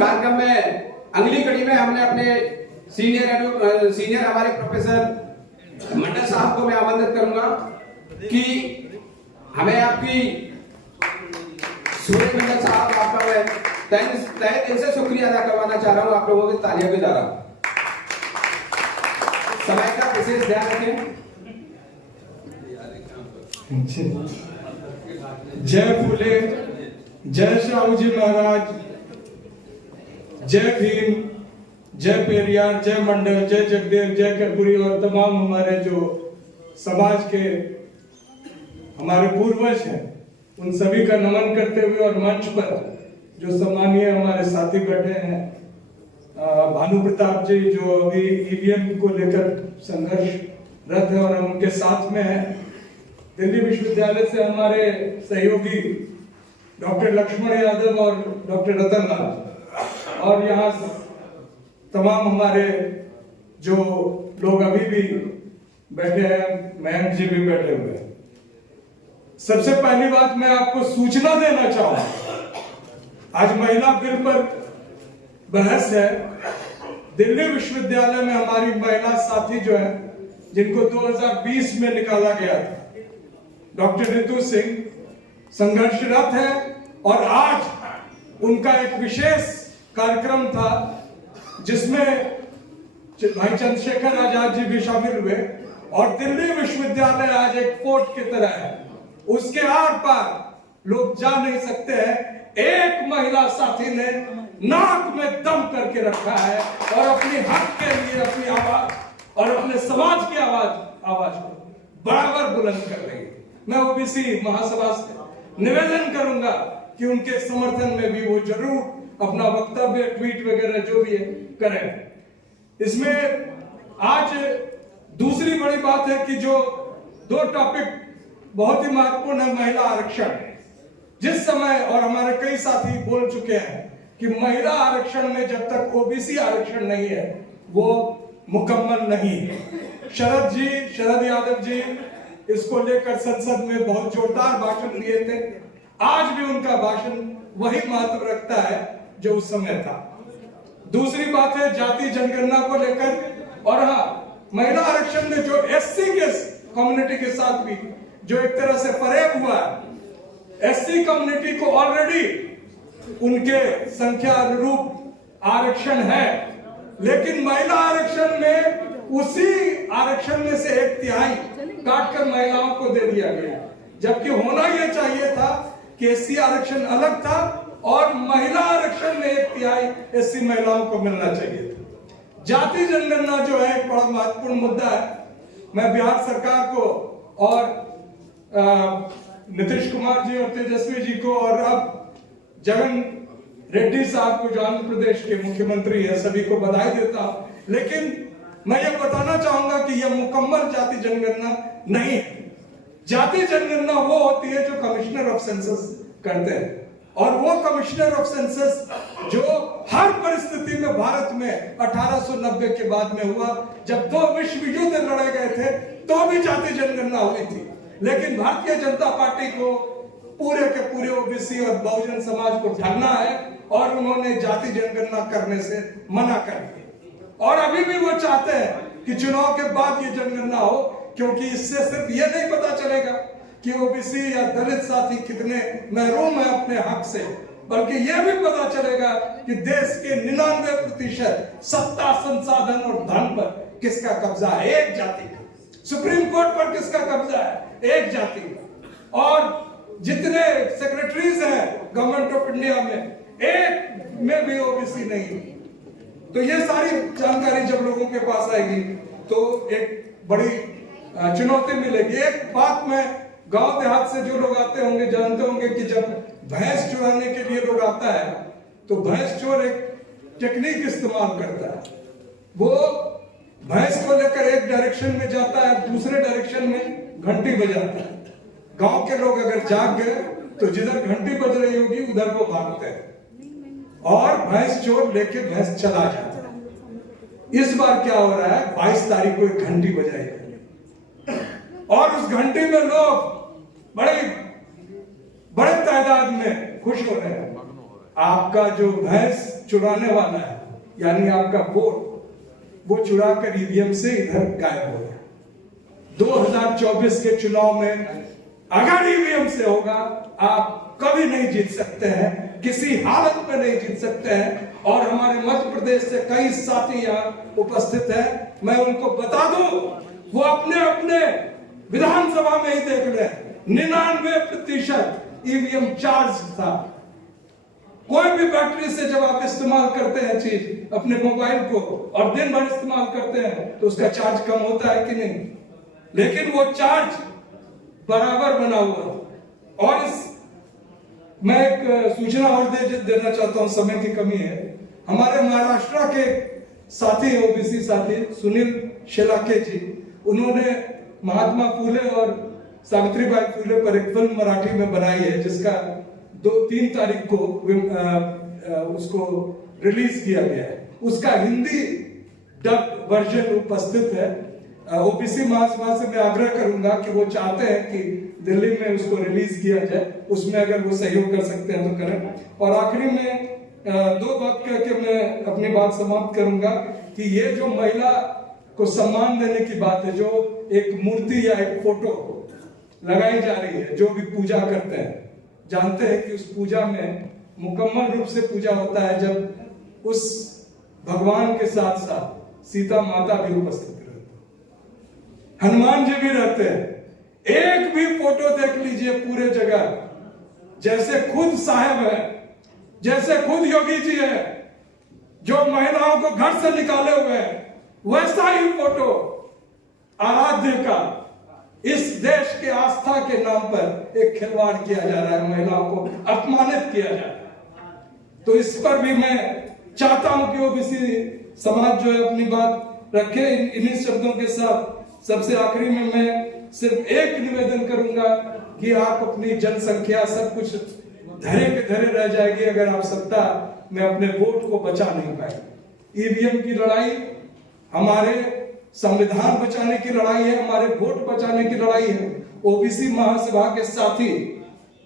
कार्यक्रम में अगली कड़ी में हमने अपने सीनियर हमारे प्रोफेसर मंडल साहब को मैं आमंत्रित करूंगा कि हमें आपकी सूर्य मंडल साहब आपका मैं तहे दिल से शुक्रिया अदा करवाना चाह रहा हूं आप लोगों की तालियों के द्वारा। समय का विशेष ध्यान रखें। जय फुले, जय शाहूजी महाराज, जय भीम, जय पेरियार, जय मंडल, जय जगदेव, जय कर्पूरी और तमाम हमारे जो समाज के हमारे पूर्वज हैं उन सभी का नमन करते हुए और मंच पर जो सम्मानीय हमारे साथी बैठे हैं, भानु प्रताप जी जो अभी ईवीएम को लेकर संघर्षरत है और हम उनके साथ में हैं, दिल्ली विश्वविद्यालय से हमारे सहयोगी डॉक्टर लक्ष्मण यादव और डॉक्टर रतन लाल, और यहाँ तमाम हमारे जो लोग अभी भी बैठे हैं, मयंक जी भी बैठे हुए हैं। सबसे पहली बात मैं आपको सूचना देना चाहूंगा, आज महिला बिल पर बहस है। दिल्ली विश्वविद्यालय में हमारी महिला साथी जो है जिनको 2020 में निकाला गया था, डॉक्टर रितु सिंह संघर्षरत है और आज उनका एक विशेष कार्यक्रम था जिसमें भाई चंद्रशेखर आजाद जी भी शामिल हुए और दिल्ली विश्वविद्यालय आज एक फोर्ट की तरह है, उसके आर पार लोग जा नहीं सकते हैं। एक महिला साथी ने नाक में दम करके रखा है और अपनी हक के लिए अपनी आवाज और अपने समाज की आवाज को बराबर बुलंद कर रही है। मैं ओबीसी महासभा से निवेदन करूंगा कि उनके समर्थन में भी वो जरूर अपना वक्तव्य, ट्वीट वगैरह जो भी है करें। इसमें आज दूसरी बड़ी बात है कि जो दो टॉपिक बहुत ही महत्वपूर्ण है, महिला आरक्षण। जिस समय और हमारे कई साथी बोल चुके हैं कि महिला आरक्षण में जब तक ओबीसी आरक्षण नहीं है वो मुकम्मल नहीं है। शरद यादव जी इसको लेकर संसद में बहुत जोरदार भाषण दिए थे, आज भी उनका भाषण वही महत्व रखता है जो उस समय था। दूसरी बात है जाति जनगणना को लेकर, और हाँ, महिला आरक्षण में जो एससी के कम्युनिटी के साथ भी जो एक तरह से फरेब हुआ है, एससी कम्युनिटी को ऑलरेडी उनके संख्या अनुरूप आरक्षण है, लेकिन महिला आरक्षण में उसी आरक्षण में से 1/3 काटकर महिलाओं को दे दिया गया, जबकि होना यह चाहिए था कि एससी आरक्षण अलग था और महिला आरक्षण में 1/3 एससी महिलाओं को मिलना चाहिए था। जाति जनगणना जो है एक बड़ा महत्वपूर्ण मुद्दा है। मैं बिहार सरकार को और नीतीश कुमार जी और तेजस्वी जी को और अब जगन रेड्डी साहब को जो आंध्र प्रदेश के मुख्यमंत्री है सभी को बधाई देता हूं, लेकिन मैं ये बताना चाहूंगा कि यह मुकम्मल जाति जनगणना नहीं है। जाति जनगणना वो होती है जो कमिश्नर ऑफ सेंसस करते हैं, और वो कमिश्नर ऑफ सेंसस जो हर परिस्थिति में भारत में 1890 के बाद में हुआ, जब 2 विश्व युद्ध लड़े गए थे तो भी जाति जनगणना हुई थी, लेकिन भारतीय जनता पार्टी को पूरे के पूरे ओबीसी और बहुजन समाज को ठगना है और उन्होंने जाति जनगणना करने से मना कर दिया। और अभी भी वो चाहते हैं कि चुनाव के बाद ये जनगणना हो, क्योंकि इससे सिर्फ ये नहीं पता चलेगा कि ओबीसी या दलित साथी कितने महरूम है अपने हक से, बल्कि यह भी पता चलेगा कि देश के 99% सत्ता, संसाधन और धन पर किसका कब्जा है, एक जाति का। सुप्रीम कोर्ट पर किसका कब्जा है, एक जाति का। और जितने सेक्रेटरीज हैं गवर्नमेंट ऑफ इंडिया में, एक में भी ओबीसी नहीं। तो ये सारी जानकारी जब लोगों के पास आएगी तो एक बड़ी चुनौती मिलेगी। एक बात में गांव देहात से जो लोग आते होंगे जानते होंगे कि जब भैंस चुराने के लिए लोग आता है तो भैंस चोर एक टेक्निक इस्तेमाल करता है। वो भैंस को लेकर एक डायरेक्शन में जाता है, दूसरे डायरेक्शन में घंटी बजाता है। गांव के लोग अगर जाग गए तो जिधर घंटी बज रही होगी उधर वो भागते हैं और भैंस चोर लेके भैंस चला जाता है। इस बार क्या हो रहा है, 22 तारीख को एक घंटी बजाई गई और उस घंटी में लोग बड़े तादाद में खुश हो रहे हैं। आपका जो भैंस चुराने वाला है, यानी आपका वोट, वो चुरा कर ईवीएम से इधर गायब हो गया। 2024 के चुनाव में अगर ईवीएम से होगा, आप कभी नहीं जीत सकते हैं, किसी हालत में नहीं जीत सकते हैं। और हमारे मध्य प्रदेश से कई साथी यहाँ उपस्थित हैं, मैं उनको बता दूं, वो अपने अपने विधानसभा में ही देख ले, 99% ईवीएम चार्ज था। कोई भी बैटरी से जब आप इस्तेमाल करते हैं चीज अपने मोबाइल को और दिन भर इस्तेमाल करते हैं तो उसका चार्ज कम होता है कि नहीं, लेकिन वो चार्ज बराबर बना हुआ। और मैं एक सूचना और देना चाहता हूं, समय की कमी है। हमारे महाराष्ट्र के साथी, ओबीसी साथी सुनील शेलाके जी, उन्होंने महात्मा फूले और सावित्रीबाई फूले पर एक फिल्म मराठी में बनाई है, जिसका 2-3 तारीख को उसको रिलीज किया गया है। उसका हिंदी डब वर्जन उपस्थित है। ओबीसी महासभा से मैं आग्रह करूंगा कि वो चाहते हैं कि दिल्ली में उसको रिलीज किया जाए, उसमें अगर वो सहयोग कर सकते हैं तो करें। और आखिरी में 2 बात कह के मैं अपनी बात समाप्त करूंगा कि ये जो महिला को सम्मान देने की बात है, जो एक मूर्ति या एक फोटो लगाई जा रही है, जो भी पूजा करते हैं, जानते हैं कि उस पूजा में मुकम्मल रूप से पूजा होता है जब उस भगवान के साथ साथ सीता माता भी उपस्थित रहते हैं, हनुमान जी भी रहते हैं। एक भी फोटो देख लीजिए पूरे जगह, जैसे खुद साहब है, जैसे खुद योगी जी है, जो महिलाओं को घर से निकाले हुए हैं, वैसा ही फोटो आराध्य का इस देश के आस्था के नाम पर एक खिलवाड़ किया जा रहा है, महिलाओं को अपमानित किया जा रहा है। तो इस पर भी मैं चाहता हूं कि ओबीसी समाज जो है अपनी बात रखे। इन्हीं शब्दों के साथ सबसे आखिरी में मैं सिर्फ एक निवेदन करूंगा कि आप अपनी जनसंख्या सब कुछ धरे के धरे रह जाएगी अगर आप सत्ता में अपने वोट को बचा नहीं पाए। ईवीएम की लड़ाई हमारे संविधान बचाने की लड़ाई है, हमारे वोट बचाने की लड़ाई है। ओबीसी महासभा के साथी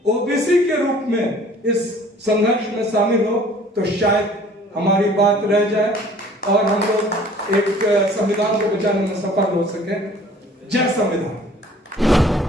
ओबीसी के रूप में इस संघर्ष में शामिल हो तो शायद हमारी बात रह जाए और हम लोग एक संविधान को बचाने में सफल हो सके। जय संविधान।